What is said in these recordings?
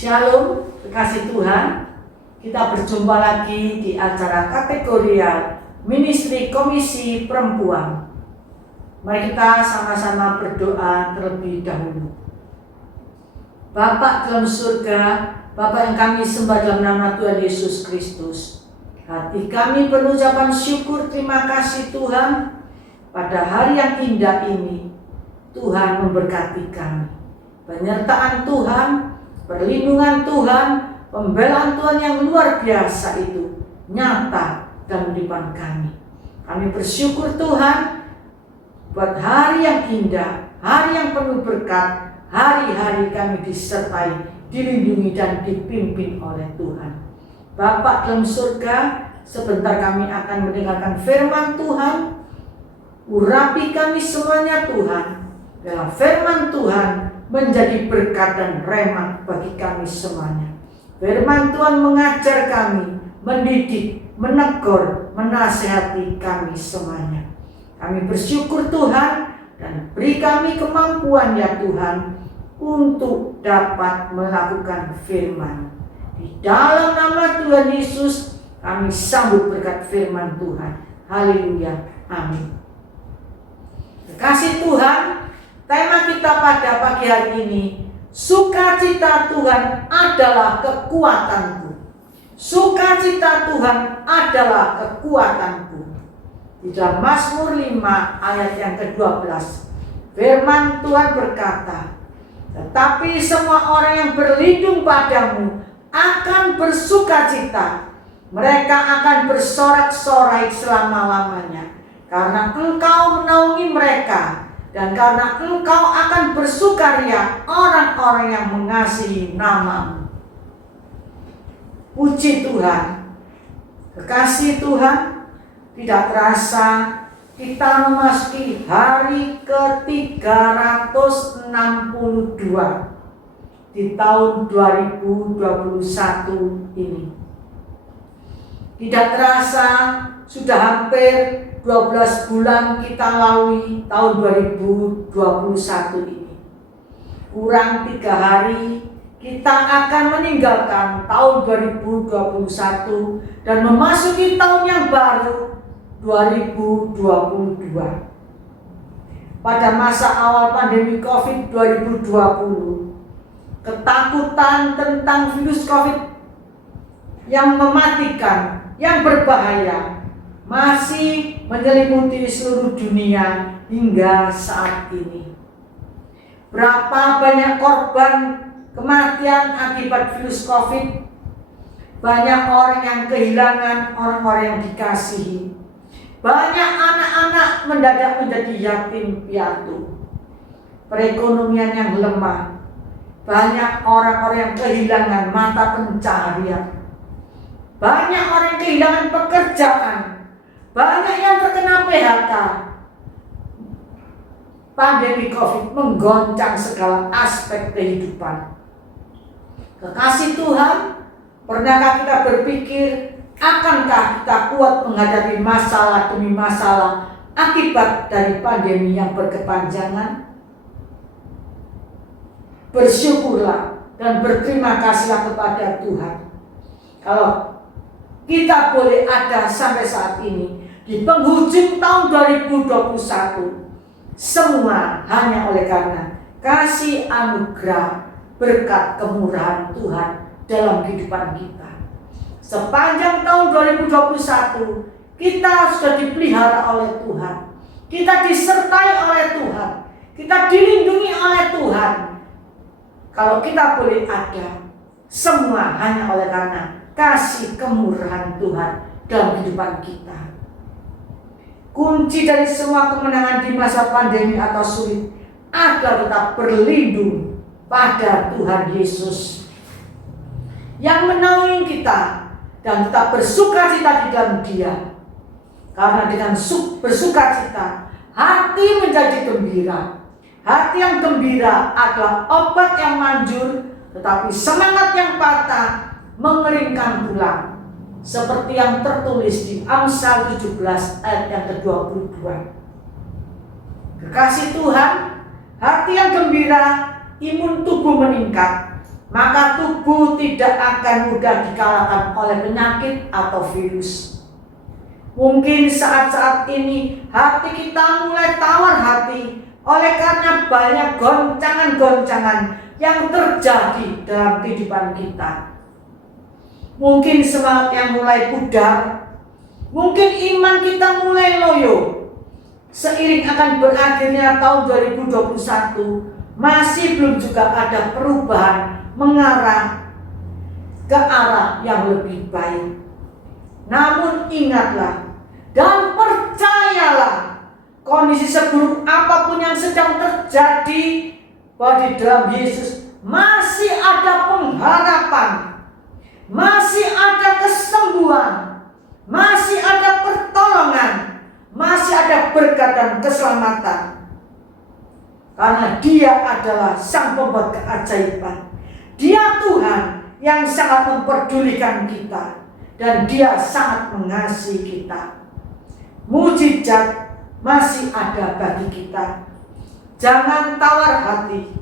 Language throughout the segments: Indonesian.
Shalom, kekasih Tuhan. Kita berjumpa lagi di acara kategorial Ministry Komisi Perempuan. Mari kita sama-sama berdoa terlebih dahulu. Bapa dalam surga, Bapa yang kami sembah dalam nama Tuhan Yesus Kristus, hati kami penuh ucapan syukur terima kasih Tuhan pada hari yang indah ini. Tuhan memberkati kami. Penyertaan Tuhan, perlindungan Tuhan, pembelaan Tuhan yang luar biasa itu nyata dalam kehidupan kami. Kami bersyukur Tuhan buat hari yang indah, hari yang penuh berkat, hari-hari kami disertai, dilindungi dan dipimpin oleh Tuhan. Bapa dalam surga, sebentar kami akan mendengarkan firman Tuhan. Urapi kami semuanya Tuhan. Dalam firman Tuhan menjadi berkat dan rahmat bagi kami semuanya. Firman Tuhan mengajar kami, mendidik, menegur, menasihati kami semuanya. Kami bersyukur Tuhan dan beri kami kemampuan ya Tuhan untuk dapat melakukan firman. Di dalam nama Tuhan Yesus kami sambut berkat firman Tuhan. Haleluya. Amin. Kasih Tuhan, tema kita pada pagi hari ini, sukacita Tuhan adalah kekuatanku. Sukacita Tuhan adalah kekuatanku. Di dalam Mazmur 5 ayat yang ke-12, firman Tuhan berkata, tetapi semua orang yang berlindung padamu akan bersukacita. Mereka akan bersorak-sorai selama-lamanya. Karena engkau menaungi mereka. Dan karena engkau akan bersukaria orang-orang yang mengasihi namamu. Puji Tuhan. Kekasih Tuhan, tidak terasa kita memasuki hari ke-362 di tahun 2021 ini. Tidak terasa sudah hampir 12 bulan kita lalui tahun 2021 ini. Kurang 3 hari kita akan meninggalkan tahun 2021 dan memasuki tahun yang baru 2022. Pada masa awal pandemi COVID 2020, ketakutan tentang virus COVID yang mematikan, yang berbahaya masih menyelimuti seluruh dunia hingga saat ini. Berapa banyak korban kematian akibat virus COVID? Banyak orang yang kehilangan orang-orang yang dikasihi. Banyak anak-anak mendadak menjadi yatim piatu. Perekonomian yang lemah. Banyak orang-orang yang kehilangan mata pencaharian. Banyak orang yang kehilangan pekerjaan. Banyak yang terkena PHK. Pandemi COVID menggoncang segala aspek kehidupan. Kekasih Tuhan, pernahkah kita berpikir, akankah kita kuat menghadapi masalah demi masalah akibat dari pandemi yang berkepanjangan? Bersyukurlah dan berterima kasihlah kepada Tuhan. Kalau kita boleh ada sampai saat ini, di penghujung tahun 2021, semua hanya oleh karena kasih anugerah berkat kemurahan Tuhan dalam kehidupan kita. Sepanjang tahun 2021, kita sudah dipelihara oleh Tuhan. Kita disertai oleh Tuhan. Kita dilindungi oleh Tuhan. Kalau kita boleh ada, semua hanya oleh karena kasih kemurahan Tuhan dalam kehidupan kita. Kunci dari semua kemenangan di masa pandemi atau sulit adalah tetap berlindung pada Tuhan Yesus yang menaungi kita dan tetap bersukacita di dalam Dia. Karena dengan bersukacita, hati menjadi gembira. Hati yang gembira adalah obat yang manjur, tetapi semangat yang patah mengeringkan tulang. Seperti yang tertulis di Amsal 17 ayat yang ke-22. Kekasih Tuhan, hati yang gembira, imun tubuh meningkat, maka tubuh tidak akan mudah dikalahkan oleh penyakit atau virus. Mungkin saat-saat ini hati kita mulai tawar hati oleh karena banyak goncangan-goncangan yang terjadi dalam kehidupan kita. Mungkin semangat yang mulai pudar, mungkin iman kita mulai loyo. Seiring akan berakhirnya tahun 2021, masih belum juga ada perubahan mengarah ke arah yang lebih baik. Namun ingatlah dan percayalah, kondisi seburuk apapun yang sedang terjadi, bahwa di dalam Yesus masih ada pengharapan, masih ada kesembuhan, masih ada pertolongan, masih ada berkat dan keselamatan. Karena Dia adalah Sang Pembuat keajaiban. Dia Tuhan yang sangat memperdulikan kita, dan Dia sangat mengasihi kita. Mujizat masih ada bagi kita. Jangan tawar hati,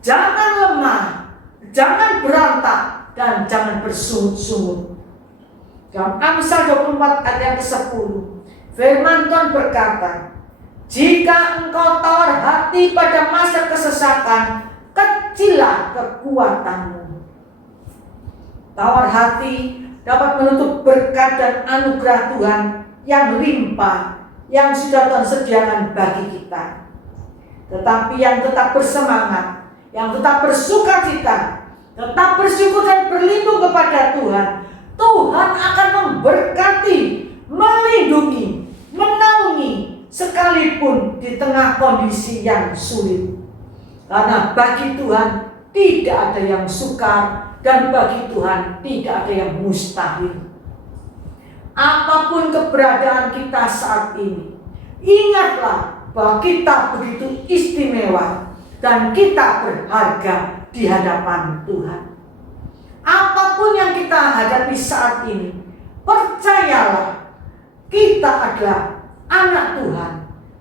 jangan lemah, jangan berontak, dan jangan bersungut-sungut. Dalam Amsal 24 ayat yang ke-10, firman Tuhan berkata, jika engkau tawar hati pada masa kesesakan, kecillah kekuatanmu. Tawar hati dapat menutup berkat dan anugerah Tuhan yang limpah yang sudah Tuhan sediakan bagi kita. Tetapi yang tetap bersemangat, yang tetap bersukacita, tetap bersyukur dan berlindung kepada Tuhan, Tuhan akan memberkati, melindungi, menaungi, sekalipun di tengah kondisi yang sulit. Karena bagi Tuhan tidak ada yang sukar, dan bagi Tuhan tidak ada yang mustahil. Apapun keberadaan kita saat ini, ingatlah bahwa kita begitu istimewa dan kita berharga di hadapan Tuhan. Apapun yang kita hadapi saat ini, percayalah kita adalah anak Tuhan,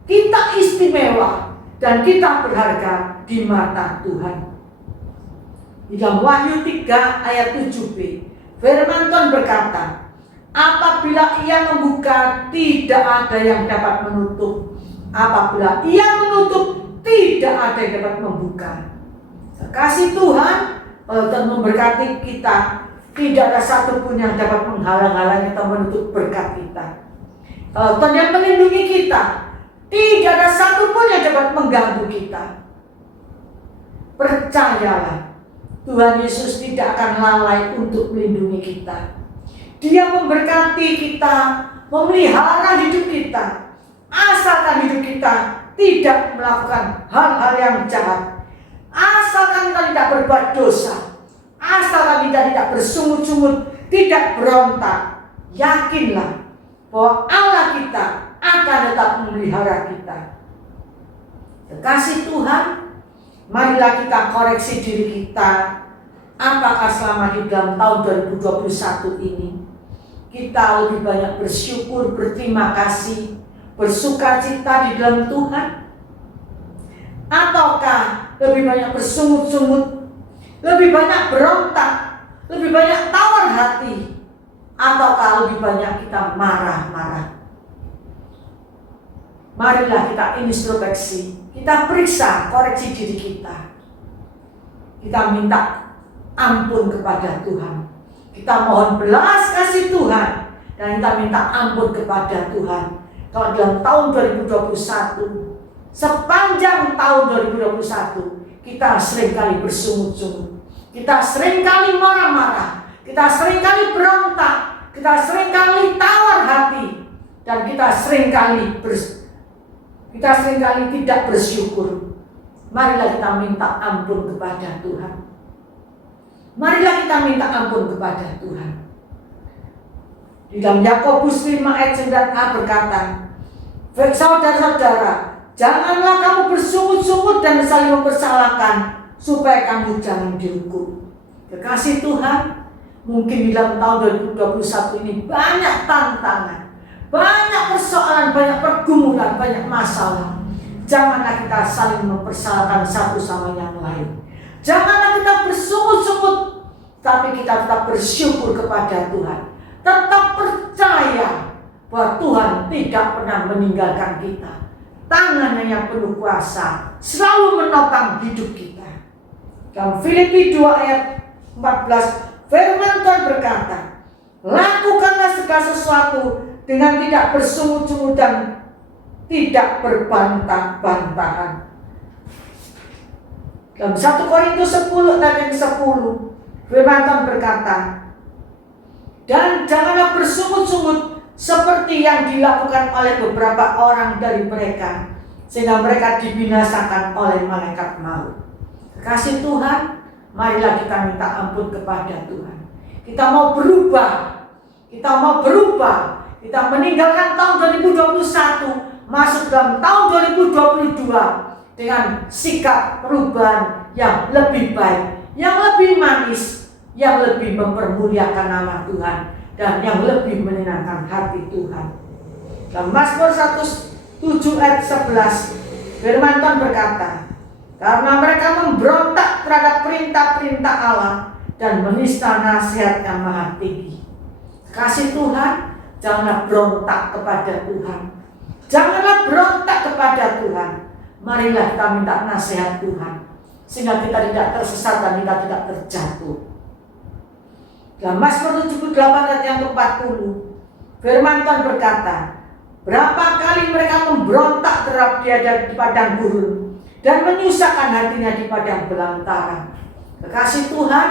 kita istimewa dan kita berharga di mata Tuhan. Di dalam Wahyu 3 ayat 7b, firman Tuhan berkata, apabila Ia membuka, tidak ada yang dapat menutup. Apabila Ia menutup, tidak ada yang dapat membuka. Kasih Tuhan, kalau Tuhan memberkati kita, tidak ada satupun yang dapat menghalang-halangi atau menutup berkat kita. Kalau Tuhan yang melindungi kita, tidak ada satupun yang dapat mengganggu kita. Percayalah, Tuhan Yesus tidak akan lalai untuk melindungi kita. Dia memberkati kita, memelihara hidup kita, asalkan hidup kita tidak melakukan hal-hal yang jahat, asalkan kita tidak berbuat dosa, asalkan kita tidak bersungut-sungut, tidak berontak. Yakinlah bahwa Allah kita akan tetap memelihara kita. Kekasih Tuhan, marilah kita koreksi diri kita. Apakah selama di dalam tahun 2021 ini kita lebih banyak bersyukur, berterima kasih, bersukacita di dalam Tuhan? Ataukah lebih banyak bersungut-sungut, lebih banyak berontak, lebih banyak tawar hati? Ataukah lebih banyak kita marah-marah? Marilah kita introspeksi, kita periksa, koreksi diri kita. Kita minta ampun kepada Tuhan. Kita mohon belas kasih Tuhan, dan kita minta ampun kepada Tuhan. Kalau dalam tahun 2021, sepanjang tahun 2021, kita seringkali bersungut-sungut, kita seringkali marah-marah, kita seringkali berontak, kita seringkali tawar hati, dan kita seringkali tidak bersyukur. Marilah kita minta ampun kepada Tuhan. Marilah kita minta ampun kepada Tuhan. Di dalam Yakobus 5 ayat 9a berkata, saudara-saudara, janganlah kamu bersungut-sungut dan saling mempersalahkan, supaya kamu jangan dihukum. Kekasih Tuhan, mungkin di dalam tahun 2021 ini banyak tantangan, banyak persoalan, banyak pergumulan, banyak masalah. Janganlah kita saling mempersalahkan satu sama yang lain. Janganlah kita bersungut-sungut tapi kita tetap bersyukur kepada Tuhan. Tetap percaya bahwa Tuhan tidak pernah meninggalkan kita. Tangannya yang penuh kuasa selalu menopang hidup kita. Dalam Filipi 2 ayat 14, firman Tuhan berkata, lakukanlah segala sesuatu dengan tidak bersungut-sungut dan tidak berbantah-bantahan. Dalam 1 Korintus 10 ayat 10, firman Tuhan berkata, dan janganlah bersungut-sungut seperti yang dilakukan oleh beberapa orang dari mereka, sehingga mereka dibinasakan oleh malaikat maut. Kasih Tuhan, marilah kita minta ampun kepada Tuhan. Kita mau berubah. Kita meninggalkan tahun 2021, masuk dalam tahun 2022 dengan sikap perubahan yang lebih baik, yang lebih manis, yang lebih mempermuliakan nama Tuhan, dan yang lebih menyenangkan hati Tuhan. Dalam Mazmur 107 ayat 11, firman Tuhan berkata, karena mereka memberontak terhadap perintah-perintah Allah dan menista nasihat yang maha tinggi. Kasih Tuhan, janganlah berontak kepada Tuhan. Janganlah berontak kepada Tuhan. Marilah kita minta nasihat Tuhan, sehingga kita tidak tersesat dan kita tidak terjatuh. Dalam Mazmur 78 ayat yang ke-40, firman Tuhan berkata, berapa kali mereka memberontak terhadap dia di padang gurun dan menyusahkan hatinya di padang belantara. Kekasih Tuhan,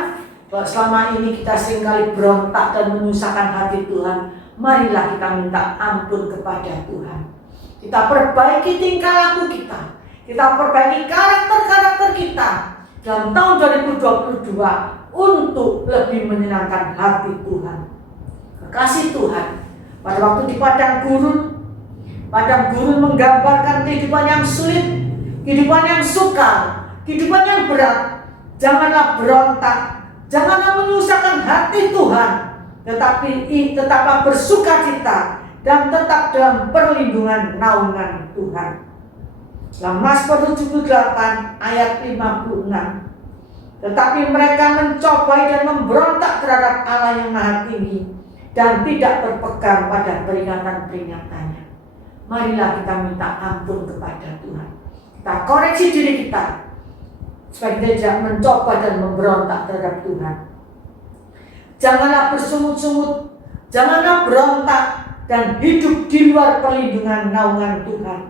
kalau selama ini kita seringkali berontak dan menyusahkan hati Tuhan, marilah kita minta ampun kepada Tuhan. Kita perbaiki tingkah laku kita. Kita perbaiki karakter-karakter kita dalam tahun 2022 untuk lebih menyenangkan hati Tuhan. Kekasih Tuhan, pada waktu di padang gurun menggambarkan kehidupan yang sulit, kehidupan yang sukar, kehidupan yang berat. Janganlah berontak, janganlah menyusahkan hati Tuhan, tetapi tetaplah bersukacita dan tetap dalam perlindungan naungan Tuhan. Dalam Mazmur 78 ayat 56, tetapi mereka mencobai dan memberontak terhadap Allah yang maha tinggi dan tidak berpegang pada peringatan-peringatannya. Marilah kita minta ampun kepada Tuhan. Kita koreksi diri kita supaya kita tidak mencoba dan memberontak terhadap Tuhan. Janganlah bersungut-sungut, janganlah berontak dan hidup di luar perlindungan naungan Tuhan,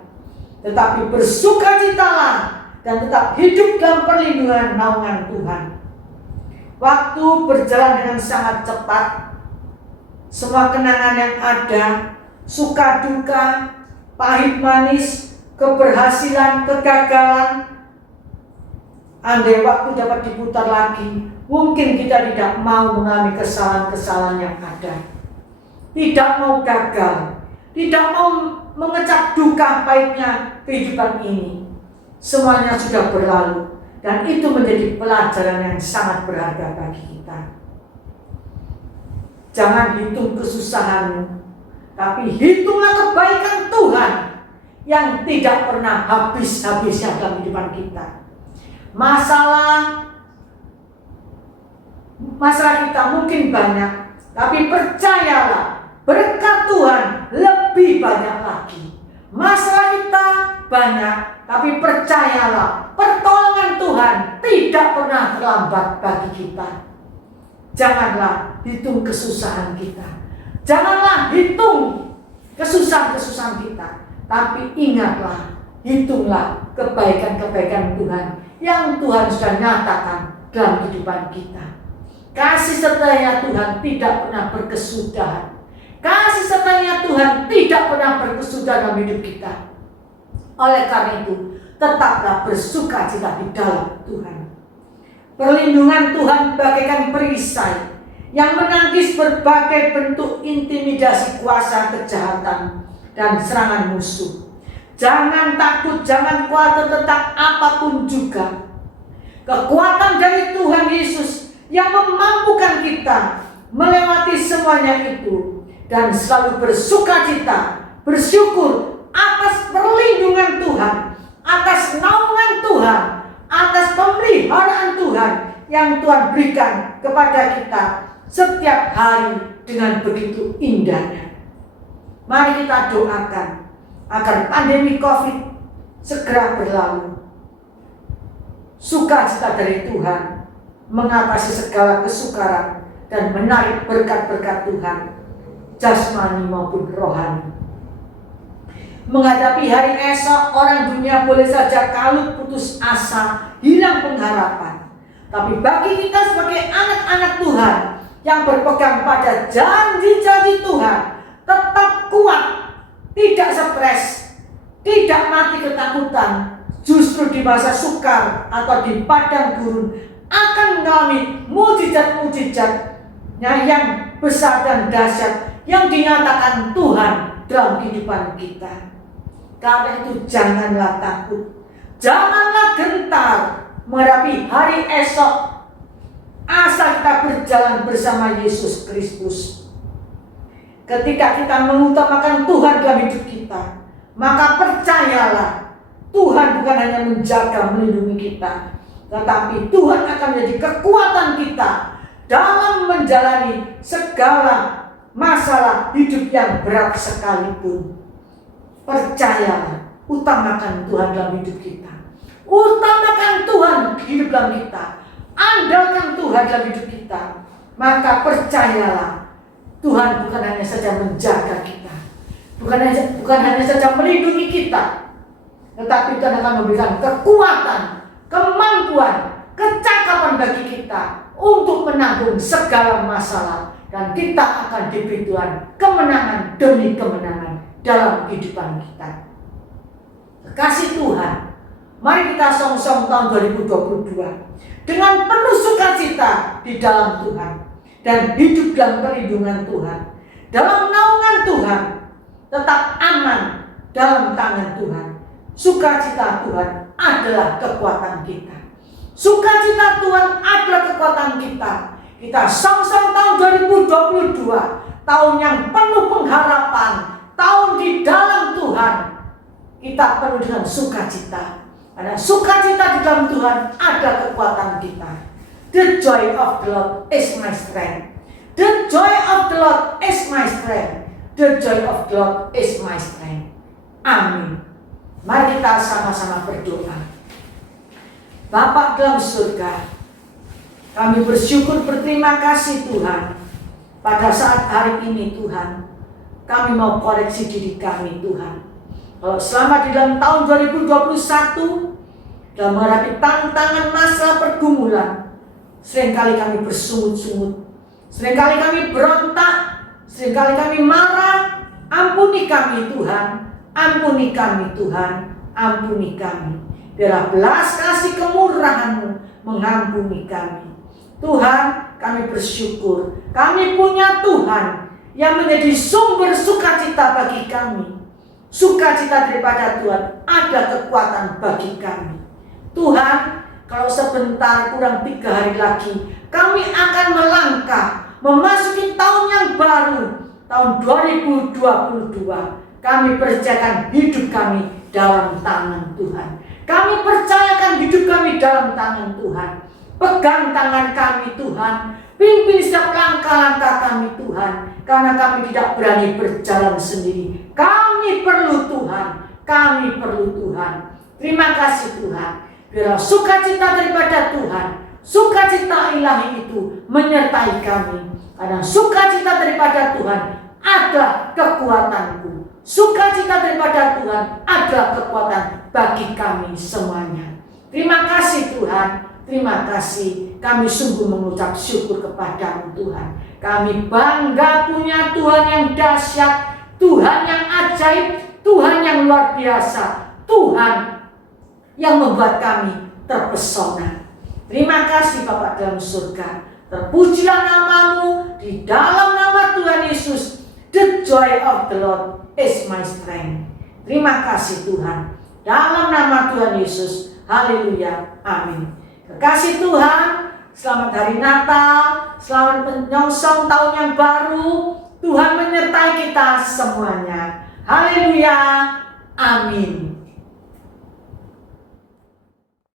tetapi bersukacitalah dan tetap hidup dalam perlindungan naungan Tuhan. Waktu berjalan dengan sangat cepat. Semua kenangan yang ada, suka duka, pahit manis, keberhasilan, kegagalan, andai waktu dapat diputar lagi, mungkin kita tidak mau mengalami kesalahan-kesalahan yang ada. Tidak mau gagal, tidak mau mengecap duka pahitnya kehidupan ini. Semuanya sudah berlalu dan itu menjadi pelajaran yang sangat berharga bagi kita. Jangan hitung kesusahanmu, tapi hitunglah kebaikan Tuhan yang tidak pernah habis-habisnya dalam kehidupan kita. Masalah kita mungkin banyak, tapi percayalah, berkat Tuhan lebih banyak lagi. Masalah kita banyak, tapi percayalah, pertolongan Tuhan tidak pernah terlambat bagi kita. Janganlah hitung kesusahan kita, janganlah hitung kesusahan-kesusahan kita, tapi ingatlah, hitunglah kebaikan-kebaikan Tuhan yang Tuhan sudah nyatakan dalam kehidupan kita. Kasih setianya Tuhan tidak pernah berkesudahan. Kasih setianya Tuhan tidak pernah berkesudahan dalam hidup kita. Oleh karena itu, tetaplah bersukacita di dalam Tuhan. Perlindungan Tuhan bagaikan perisai yang menangkis berbagai bentuk intimidasi kuasa kejahatan dan serangan musuh. Jangan takut, jangan khawatir tentang apapun juga. Kekuatan dari Tuhan Yesus yang memampukan kita melewati semuanya itu dan selalu bersukacita, bersyukur atas perlindungan Tuhan, atas naungan Tuhan, atas pemeliharaan Tuhan yang Tuhan berikan kepada kita setiap hari dengan begitu indahnya. Mari kita doakan agar pandemi COVID segera berlalu. Sukacita dari Tuhan mengatasi segala kesukaran dan menarik berkat-berkat Tuhan, jasmani maupun rohani. Menghadapi hari esok, orang dunia boleh saja kalut, putus asa, hilang pengharapan. Tapi bagi kita sebagai anak-anak Tuhan yang berpegang pada janji-janji Tuhan, tetap kuat, tidak stres, tidak mati ketakutan. Justru di masa sukar atau di padang gurun akan mengalami mujizat-mujizat yang besar dan dahsyat yang dinyatakan Tuhan dalam kehidupan kita. Karena itu janganlah takut, janganlah gentar menghadapi hari esok, asal kita berjalan bersama Yesus Kristus. Ketika kita mengutamakan Tuhan dalam hidup kita, maka percayalah, Tuhan bukan hanya menjaga, melindungi kita, tetapi Tuhan akan menjadi kekuatan kita dalam menjalani segala masalah hidup yang berat sekalipun. Percayalah, utamakan Tuhan dalam hidup kita. Utamakan Tuhan hidup dalam kita. Andalkan Tuhan dalam hidup kita. Maka percayalah, Tuhan bukan hanya saja menjaga kita, bukan hanya saja melindungi kita, tetapi Tuhan akan memberikan kekuatan, kemampuan, kecakapan bagi kita untuk menanggung segala masalah. Dan kita akan diberi Tuhan kemenangan demi kemenangan dalam kehidupan kita. Kasih Tuhan, mari kita song-song tahun 2022 dengan penuh sukacita di dalam Tuhan dan hidup dalam perlindungan Tuhan, dalam naungan Tuhan, tetap aman dalam tangan Tuhan. Sukacita Tuhan adalah kekuatan kita. Sukacita Tuhan adalah kekuatan kita. Kita song-song tahun 2022, tahun yang penuh pengharapan, tahun di dalam Tuhan. Kita perlu dengan sukacita, karena sukacita di dalam Tuhan ada kekuatan kita. The joy of the Lord is my strength. The joy of the Lord is my strength. The joy of the Lord is my strength. Amin. Mari kita sama-sama berdoa. Bapa dalam surga, kami bersyukur, berterima kasih Tuhan. Pada saat hari ini Tuhan, kami mau koreksi diri kami Tuhan. Kalau selama di dalam tahun 2021, dalam menghadapi tantangan masalah pergumulan, seringkali kami bersungut-sungut, seringkali kami berontak, seringkali kami marah. Ampuni kami Tuhan, ampuni kami Tuhan, ampuni kami. Biarlah belas kasih kemurahan-Mu mengampuni kami. Tuhan, kami bersyukur, kami punya Tuhan yang menjadi sumber sukacita bagi kami. Sukacita daripada Tuhan ada kekuatan bagi kami. Tuhan, kalau sebentar kurang 3 hari lagi kami akan melangkah memasuki tahun yang baru, tahun 2022. Kami percayakan hidup kami dalam tangan Tuhan. Kami percayakan hidup kami dalam tangan Tuhan. Pegang tangan kami Tuhan, pimpin setiap langkah-langkah kami Tuhan, karena kami tidak berani berjalan sendiri. Kami perlu Tuhan, kami perlu Tuhan. Terima kasih Tuhan. Biarlah sukacita daripada Tuhan, sukacita ilahi itu menyertai kami. Karena sukacita daripada Tuhan ada kekuatanku. Sukacita daripada Tuhan ada kekuatan bagi kami semuanya. Terima kasih Tuhan. Terima kasih, kami sungguh mengucap syukur kepada-Mu Tuhan. Kami bangga punya Tuhan yang dahsyat, Tuhan yang ajaib, Tuhan yang luar biasa, Tuhan yang membuat kami terpesona. Terima kasih Bapa dalam surga. Terpujilah nama-Mu di dalam nama Tuhan Yesus. The joy of the Lord is my strength. Terima kasih Tuhan. Dalam nama Tuhan Yesus. Haleluya. Amin. Kasih Tuhan, selamat hari Natal, selamat menyongsong tahun yang baru. Tuhan menyertai kita semuanya. Haleluya, amin.